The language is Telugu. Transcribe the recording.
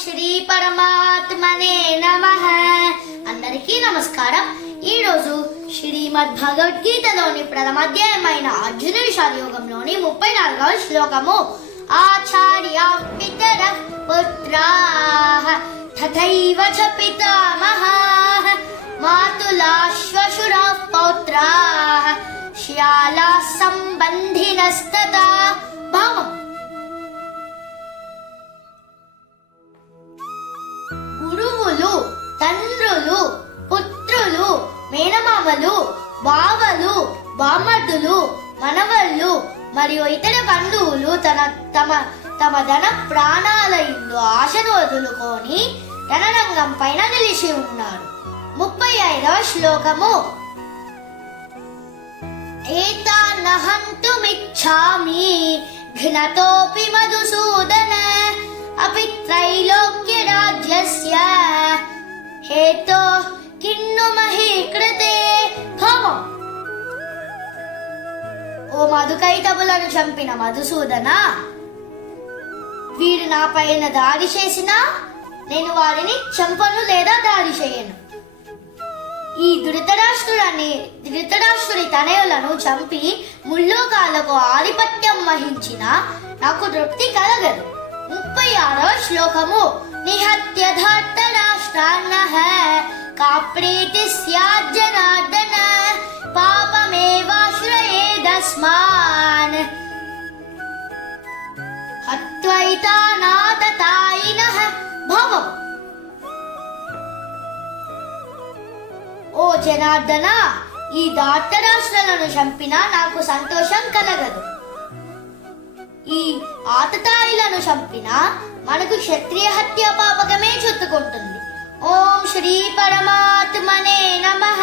శ్రీ పరమాత్మనే నమః. అందరికీ నమస్కారం. ఈ రోజు శ్రీమద్ భగవద్గీతలోని ప్రథమ అధ్యాయమైన అర్జునుడి శారీయోగంలోని 34వ శ్లోకము. ఆచార్య పితర పుత్రాః తథైవ చ పితామహాః మాతులాశ్వశురాః పౌత్రాః శ్యాలాః సంబంధినస్తథా. భావం: గురువులు, తండ్రులు, పుత్రులు, మేనమామలు, బావలు, బామర్దులు, మనవళ్ళు మరియు ఇతర బంధువులు తమ ధన ప్రాణాల యందు ఆశను వదులుకొని రణరంగం పైన నిలిచి ఉన్నారు. 35వ శ్లోకము. ఏతాన్నహంతుమిచ్ఛామి ఘ్నతోపి మధుసూదన అపి త్రైలోక్య రాజ్యస్య హేతో కిన్ను మహీ కృతే. భావం: ఓ మధుకైటవులను చంపిన మధుసూదన, వీరు నా పైన దాడి చేసినా నేను వారిని చంపను లేదా దాడి చేయను. ఈ ధృతరాష్ట్రుడి తనయులను చంపి ముల్లోకాలకు ఆధిపత్యం వహించిన నాకు తృప్తి కలగదు. 36వ శ్లోకము. నిహత్య ధర్తరాష్ట్రాన్నః కా ప్రీతి స్యాద్ జనార్దన పాపమేవాశ్రయేదస్మాన్ హత్వైతానాతతాయినః. భావం: ఓ జనార్దన, ఈ ధార్తరాష్ట్రాలను చంపినా నాకు సంతోషం కలగదు. ఈ ఆతతాయిలను చంపినా మనకు క్షత్రియ హత్య పాపకమే చుట్టుకుంటుంది. ఓం శ్రీ పరమాత్మనే నమః.